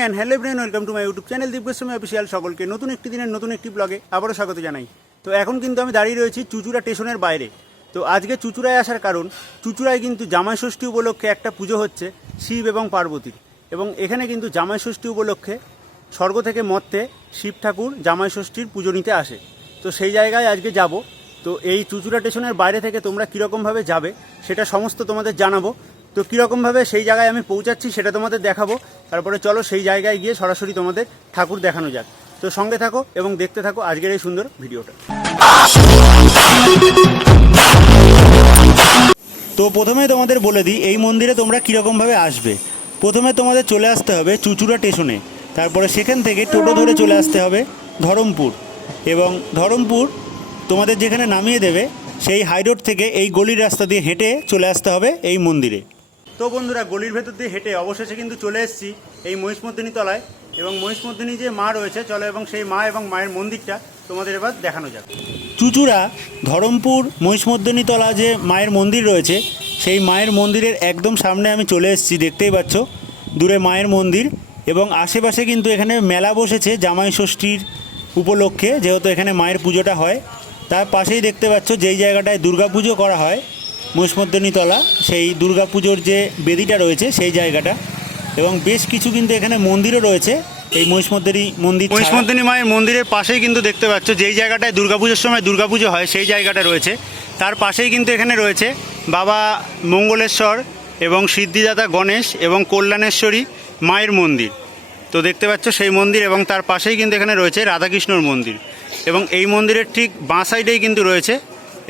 And hello brain welcome to my YouTube channel Deep Goswami official সকলকে নতুন একটি দিনের, নতুন একটি ব্লগে আবারও স্বাগত জানাই। তো এখন কিন্তু আমি দাঁড়িয়ে রয়েছি চুচুড়া স্টেশনের বাইরে। তো আজকে চুচুড়ায় আসার কারণ, চুচুড়ায় কিন্তু জামাই ষষ্ঠী উপলক্ষে একটা পুজো হচ্ছে শিব এবং পার্বতীর। এবং এখানে কিন্তু জামাই ষষ্ঠী উপলক্ষে স্বর্গ থেকে মর্তে শিব ঠাকুর জামাই ষষ্ঠীর পুজো নিতে আসে। তো সেই জায়গায় আজকে যাব। তো এই চুচুড়া স্টেশনের বাইরে থেকে তোমরা কীরকমভাবে যাবে, সেটা সমস্ত তোমাদের জানাব। তো কীরকমভাবে সেই জায়গায় আমি পৌঁছাচ্ছি সেটা তোমাদের দেখাবো। তারপরে চলো সেই জায়গায় গিয়ে সরাসরি তোমাদের ঠাকুর দেখানো যাক। তো সঙ্গে থাকো এবং দেখতে থাকো আজকের এই সুন্দর ভিডিওটা। তো প্রথমে তোমাদের বলে দিই, এই মন্দিরে তোমরা কীরকমভাবে আসবে? প্রথমে তোমাদের চলে আসতে হবে চুচুড়া স্টেশনে। তারপরে সেখান থেকে টোটো ধরে চলে আসতে হবে ধরমপুর। এবং ধরমপুর তোমাদের যেখানে নামিয়ে দেবে, সেই হাইরোড থেকে এই গলির রাস্তা দিয়ে হেঁটে চলে আসতে হবে এই মন্দিরে। তো বন্ধুরা, গলির ভেতর দিয়ে হেঁটে অবশেষে কিন্তু চলে এসেছি এই মহিষমর্দিনী তলায় এবং মহিষমর্দিনী যে মা রয়েছে, চলো এবং সেই মা এবং মায়ের মন্দিরটা তোমাদের এবার দেখানো যাক। চুচুড়া, ধরমপুর, মহিষমর্দিনী তলা যে মায়ের মন্দির রয়েছে, সেই মায়ের মন্দিরের একদম সামনে আমি চলে এসেছি, দেখতেই পাচ্ছ, দূরে মায়ের মন্দির এবং আশেপাশে কিন্তু এখানে মেলা বসেছে জামাই ষষ্ঠীর উপলক্ষে, যেহেতু এখানে মায়ের পুজোটা হয়। তার পাশেই দেখতে পাচ্ছ, যেই জায়গাটায় দুর্গাপুজো করা হয় মহিষমর্দিনী তলা সেই দুর্গাপুজোর যে বেদিটা রয়েছে, সেই জায়গাটা। এবং বেশ কিছু কিন্তু এখানে মন্দিরও রয়েছে, এই মহিষমর্দিনী মন্দির মহিষমর্দিনী মায়ের মন্দিরের পাশেই কিন্তু দেখতে পাচ্ছ, যেই জায়গাটায় দুর্গাপুজোর সময় দুর্গাপুজো হয়, সেই জায়গাটা রয়েছে। তার পাশেই কিন্তু এখানে রয়েছে বাবা মঙ্গলেশ্বর এবং সিদ্ধিদাতা গণেশ এবং কল্যাণেশ্বরী মায়ের মন্দির। তো দেখতে পাচ্ছ সেই মন্দির এবং তার পাশেই কিন্তু এখানে রয়েছে রাধাকৃষ্ণর মন্দির। এবং এই মন্দিরের ঠিক বাঁ সাইডেই কিন্তু রয়েছে,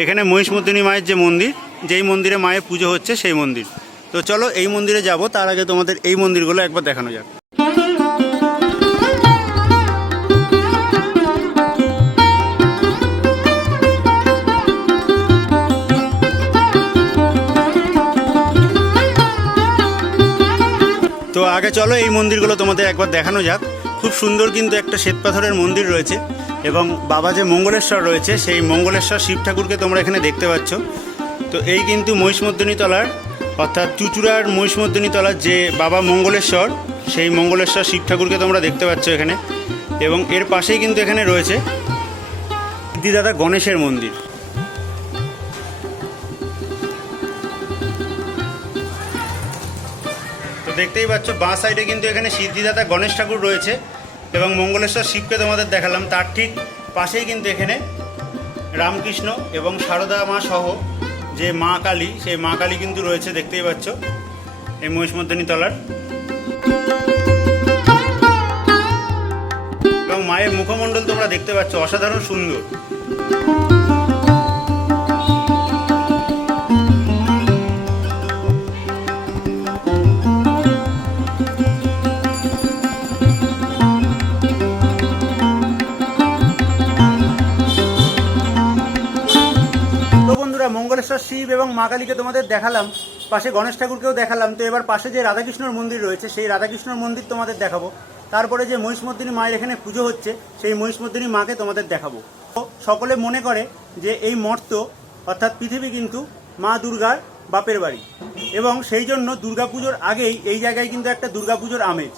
এখানে মহিষমর্দিনী মায়ের যে মন্দির যেই মন্দিরে মায়ের পুজো হচ্ছে সেই মন্দির। তো চলো এই মন্দিরে যাব, তার আগে তোমাদের এই মন্দিরগুলো একবার দেখানো যাক। তো আগে চলো এই মন্দিরগুলো তোমাদের একবার দেখানো যাক। খুব সুন্দর কিন্তু একটা শ্বেতপাথরের মন্দির রয়েছে এবং বাবা যে মঙ্গলেশ্বর রয়েছে, সেই মঙ্গলেশ্বর শিব ঠাকুরকে তোমরা এখানে দেখতে পাচ্ছ। তো এই কিন্তু মহিষমর্দিনী তলার, অর্থাৎ চুচুড়ার মহিষমর্দিনী তলার যে বাবা মঙ্গলেশ্বর, সেই মঙ্গলেশ্বর শিব ঠাকুরকে তোমরা দেখতে পাচ্ছ এখানে। এবং এর পাশেই কিন্তু এখানে রয়েছে দিদাদা গণেশের মন্দির। তো দেখতেই পাচ্ছ, বাঁ সাইডে কিন্তু এখানে সিদ্ধিদাতা গণেশ ঠাকুর রয়েছে এবং মঙ্গলেশ্বর শিবকে তোমাদের দেখালাম। তার ঠিক পাশেই কিন্তু এখানে রামকৃষ্ণ এবং সারদা মা সহ যে মা কালী, সেই মা কালী কিন্তু রয়েছে, দেখতেই পাচ্ছ, এই মহিষমর্দিনী তলার। এবং মায়ের মুখমণ্ডল তোমরা দেখতে পাচ্ছ, অসাধারণ সুন্দর। বন্ধুরা শিব এবং মা কালীকে তোমাদের দেখালাম, পাশে গণেশ ঠাকুরকেও দেখালাম, তো এবার পাশে যে রাধাকৃষ্ণর মন্দির রয়েছে, সেই রাধাকৃষ্ণর মন্দির তোমাদের দেখাবো। তারপরে যে মহিষমদ্দিনী মায়ের এখানে পুজো হচ্ছে, সেই মহিষমদ্দিনী মাকে তোমাদের দেখাবো। সকলে মনে করে যে এই মর্ত, অর্থাৎ পৃথিবী কিন্তু মা দুর্গার বাপের বাড়ি। এবং সেই জন্য দুর্গাপুজোর আগেই এই জায়গায় কিন্তু একটা দুর্গাপুজোর আমেজ।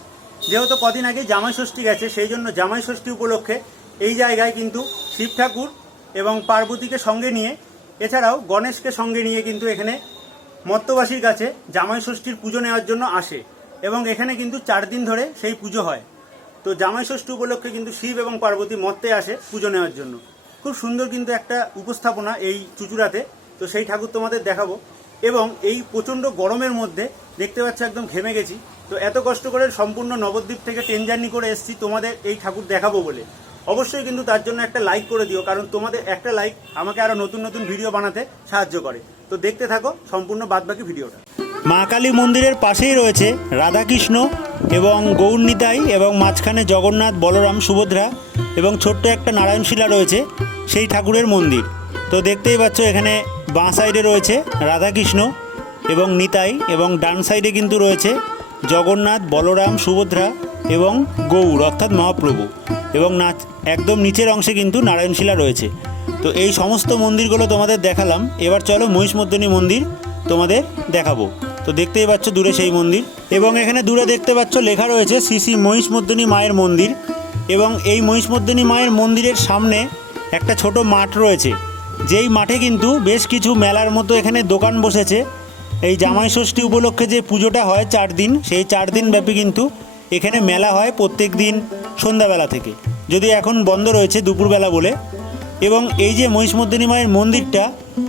যেহেতু কদিন আগে জামাই ষষ্ঠী গেছে, সেই জন্য জামাই ষষ্ঠী উপলক্ষে এই জায়গায় কিন্তু শিব ঠাকুর এবং পার্বতীকে সঙ্গে নিয়ে এছাড়াও গণেশকে সঙ্গে নিয়ে কিন্তু এখানে মত্তবাসীর কাছে জামাই ষষ্ঠীর পুজো নেওয়ার জন্য আসে এবং এখানে কিন্তু চার দিন ধরে সেই পুজো হয়। তো জামাই ষষ্ঠী উপলক্ষে কিন্তু শিব এবং পার্বতী মত্তে আসে পুজো নেওয়ার জন্য। খুব সুন্দর কিন্তু একটা উপস্থাপনা এই চুচুড়াতে। তো সেই ঠাকুর তোমাদের দেখাবো। এবং এই প্রচণ্ড গরমের মধ্যে দেখতে পাচ্ছ একদম ঘেমে গেছি। তো এত কষ্ট করে সম্পূর্ণ নবদ্বীপ থেকে ট্রেন জার্নি করে এসেছি, তোমাদের এই ঠাকুর দেখাবো বলে। অবশ্যই কিন্তু তার জন্য একটা লাইক করে দিও, কারণ তোমাদের একটা লাইক আমাকে আরও নতুন নতুন ভিডিও বানাতে সাহায্য করে। তো দেখতে থাকো সম্পূর্ণ বাদবাকি ভিডিওটা। মা কালী মন্দিরের পাশেই রয়েছে রাধাকৃষ্ণ এবং গৌরনিতাই এবং মাঝখানে জগন্নাথ, বলরাম, সুভদ্রা এবং ছোট্ট একটা নারায়ণশিলা রয়েছে, সেই ঠাকুরের মন্দির। তো দেখতেই পাচ্ছ এখানে বাঁ সাইডে রয়েছে রাধাকৃষ্ণ এবং নিতাই এবং ডান সাইডে কিন্তু রয়েছে জগন্নাথ, বলরাম, সুভদ্রা এবং গৌর, অর্থাৎ মহাপ্রভু। এবং নাচ একদম নিচের অংশে কিন্তু নারায়ণশিলা রয়েছে। তো এই সমস্ত মন্দিরগুলো তোমাদের দেখালাম। এবার চলো মহিষমর্দিনী মন্দির তোমাদের দেখাবো। তো দেখতেই পাচ্ছ দূরে সেই মন্দির। এবং এখানে দূরে দেখতে পাচ্ছ লেখা রয়েছে শ্রী শ্রী মহিষমর্দিনী মায়ের মন্দির। এবং এই মহিষমর্দিনী মায়ের মন্দিরের সামনে একটা ছোট মাঠ রয়েছে। যেই মাঠে কিন্তু বেশ কিছু মেলার মতো এখানে দোকান বসেছে। এই জামাই ষষ্ঠী উপলক্ষে যে পুজোটা হয় চার দিন, সেই চার দিন ব্যাপী কিন্তু এখানে মেলা হয় প্রত্যেক দিন সন্ধ্যাবেলা থেকে। যদি এখন বন্ধ রয়েছে দুপুরবেলা বলে। এবং এই যে মহিষমর্দিনী মায়ের মন্দিরটা,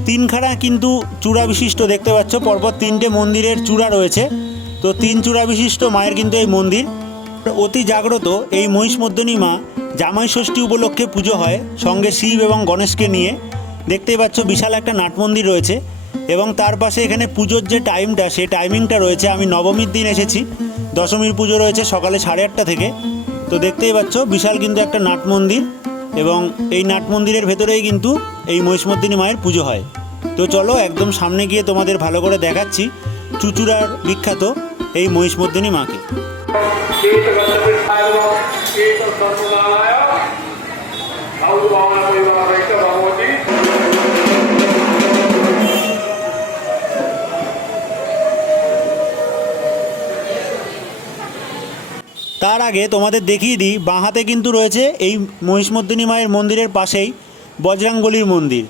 তিনখানা কিন্তু চূড়া বিশিষ্ট দেখতে পাচ্ছ। পরপর তিনটে মন্দিরের চূড়া রয়েছে। তো তিন চূড়া বিশিষ্ট মায়ের কিন্তু এই মন্দির। অতি জাগ্রত এই মহিষমর্দিনী মা জামাই ষষ্ঠী উপলক্ষে পুজো হয় সঙ্গে শিব এবং গণেশকে নিয়ে। দেখতেই পাচ্ছ বিশাল একটা নাট মন্দির রয়েছে। এবং তার পাশে এখানে পুজোর যে টাইমটা সেই টাইমিংটা রয়েছে। আমি নবমীর দিন এসেছি। দশমীর পুজো রয়েছে সকালে সাড়ে আটটা থেকে। তো দেখতেই পাচ্ছ, বিশাল কিন্তু একটা নাট মন্দির এবং এই নাট মন্দিরের ভেতরেই কিন্তু এই মহিষমর্দিনী মায়ের পুজো হয়। তো চলো একদম সামনে গিয়ে তোমাদের ভালো করে দেখাচ্ছি চুচুড়ার বিখ্যাত এই মহিষমর্দিনী মাকে। তার আগে তোমাদের দেখিয়ে দিই, বাঁ হাতে কিন্তু রয়েছে এই মহিষমর্দিনী মায়ের মন্দিরের পাশেই বজরাঙ্গলির মন্দির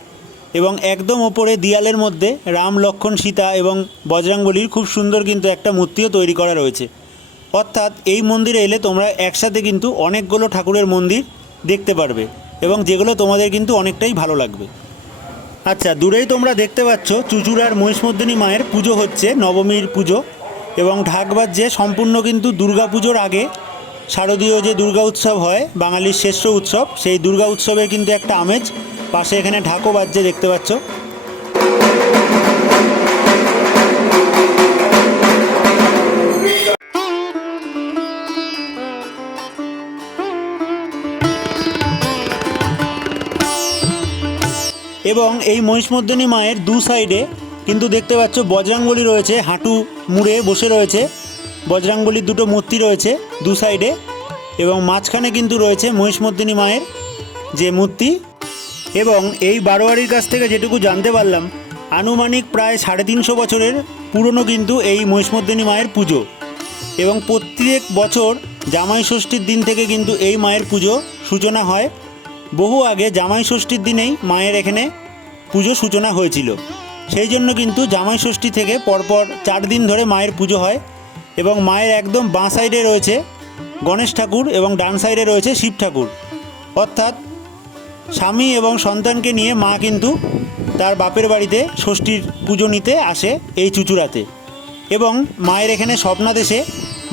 এবং একদম ওপরে দিয়ালের মধ্যে রাম, লক্ষণ, সীতা এবং বজরাঙ্গলির খুব সুন্দর কিন্তু একটা মূর্তিও তৈরি করা রয়েছে। অর্থাৎ এই মন্দিরে এলে তোমরা একসাথে কিন্তু অনেকগুলো ঠাকুরের মন্দির দেখতে পারবে এবং যেগুলো তোমাদের কিন্তু অনেকটাই ভালো লাগবে। আচ্ছা দূরেই তোমরা দেখতে পাচ্ছ চুচুড়ার মহিষমর্দিনী মায়ের পুজো হচ্ছে, নবমীর পুজো এবং ঢাক বাজছে সম্পূর্ণ কিন্তু দুর্গা পুজোর আগে শারদীয় যে দুর্গা উৎসব হয়, বাঙালির শ্রেষ্ঠ উৎসব, সেই দুর্গা উৎসবের কিন্তু একটা আমেজ। পাশে এখানে ঢাকো বাজছে, দেখতে পাচ্ছ। এবং এই মহিষমর্দিনী মায়ের দু সাইডে কিন্তু দেখতে পাচ্ছ বজরাঙ্গলি রয়েছে, হাঁটু মুড়ে বসে রয়েছে। বজরাঙ্গলির দুটো মূর্তি রয়েছে দু সাইডে এবং মাঝখানে কিন্তু রয়েছে মহিষমর্দিনী মায়ের যে মূর্তি। এবং এই বারোয়ারির কাছ থেকে যেটুকু জানতে পারলাম, আনুমানিক প্রায় সাড়ে তিনশো বছরের পুরনো কিন্তু এই মহিষমর্দিনী মায়ের পুজো। এবং প্রত্যেক বছর জামাই ষষ্ঠীর দিন থেকে কিন্তু এই মায়ের পুজো সূচনা হয়। বহু আগে জামাই ষষ্ঠীর দিনেই মায়ের এখানে পুজো সূচনা হয়েছিল। সেই জন্য কিন্তু জামাই ষষ্ঠী থেকে পরপর চার দিন ধরে মায়ের পুজো হয়। এবং মায়ের একদম বাঁ সাইডে রয়েছে গণেশ ঠাকুর এবং ডান সাইডে রয়েছে শিব ঠাকুর। অর্থাৎ স্বামী এবং সন্তানকে নিয়ে মা কিন্তু তার বাপের বাড়িতে ষষ্ঠীর পুজো নিতে আসে এই চুচুড়াতে। এবং মায়ের এখানে স্বপ্নাদেশে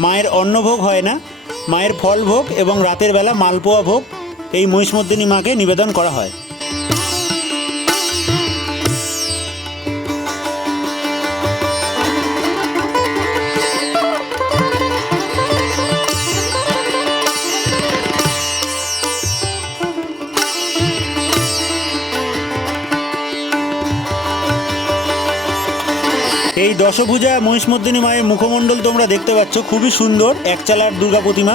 মায়ের অন্নভোগ হয় না, মায়ের ফল ভোগ এবং রাতের বেলা মালপোয়া ভোগ এই মহিষমর্দিনী মাকে নিবেদন করা হয়। এই দশভূজা মহিষমর্দিনী মায়ের মুখমণ্ডল তোমরা দেখতে পাচ্ছ, খুবই সুন্দর, একচালার দুর্গা প্রতিমা।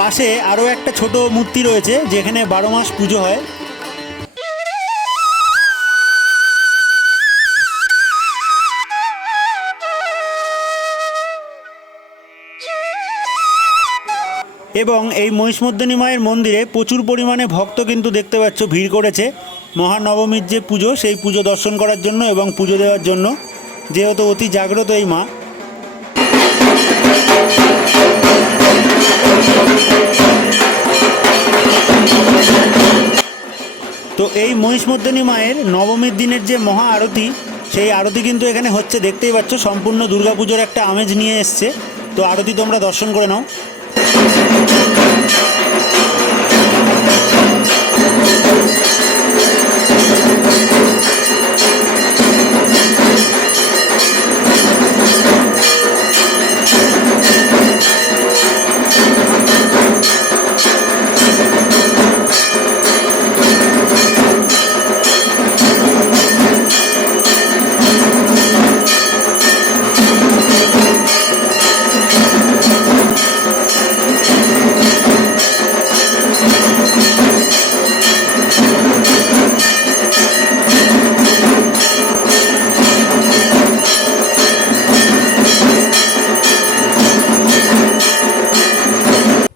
পাশে আরও একটা ছোট মূর্তি রয়েছে, যেখানে বারো মাস পুজো হয়। এবং এই মহিষমর্দিনী মায়ের মন্দিরে প্রচুর পরিমাণে ভক্ত কিন্তু দেখতে পাচ্ছ, ভিড় করেছে। মহানবমীর যে পুজো, সেই পুজো দর্শন করার জন্য এবং পুজো দেওয়ার জন্য। যেহেতু অতি জাগ্রত এই মা। তো এই মহিষমর্দিনী মায়ের নবমীর দিনের যে মহা আরতি, সেই আরতি কিন্তু এখানে হচ্ছে। দেখতেই পাচ্ছ, সম্পূর্ণ দুর্গাপুজোর একটা আমেজ নিয়ে এসছে। তো আরতি তোমরা দর্শন করে নাও।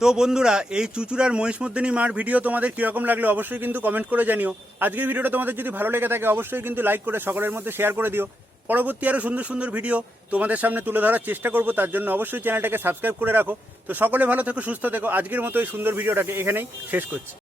তো বন্ধুরা, এই চুচুড়ার মহিষমর্দিনী মার ভিডিও তোমাদের কীরকম লাগল অবশ্যই কিন্তু কমেন্ট করে জানিও। আজকের ভিডিওটা তোমাদের যদি ভালো লেগে থাকে অবশ্যই কিন্তু লাইক করে সকলের মধ্যে শেয়ার করে দিও। পরবর্তী আরও সুন্দর সুন্দর ভিডিও তোমাদের সামনে তুলে ধরার চেষ্টা করব, তার জন্য অবশ্যই চ্যানেলটাকে সাবস্ক্রাইব করে রাখো। তো সকলে ভালো থেকো, সুস্থ থেকো। আজকের মতো এই সুন্দর ভিডিওটাকে এখানেই শেষ করছি।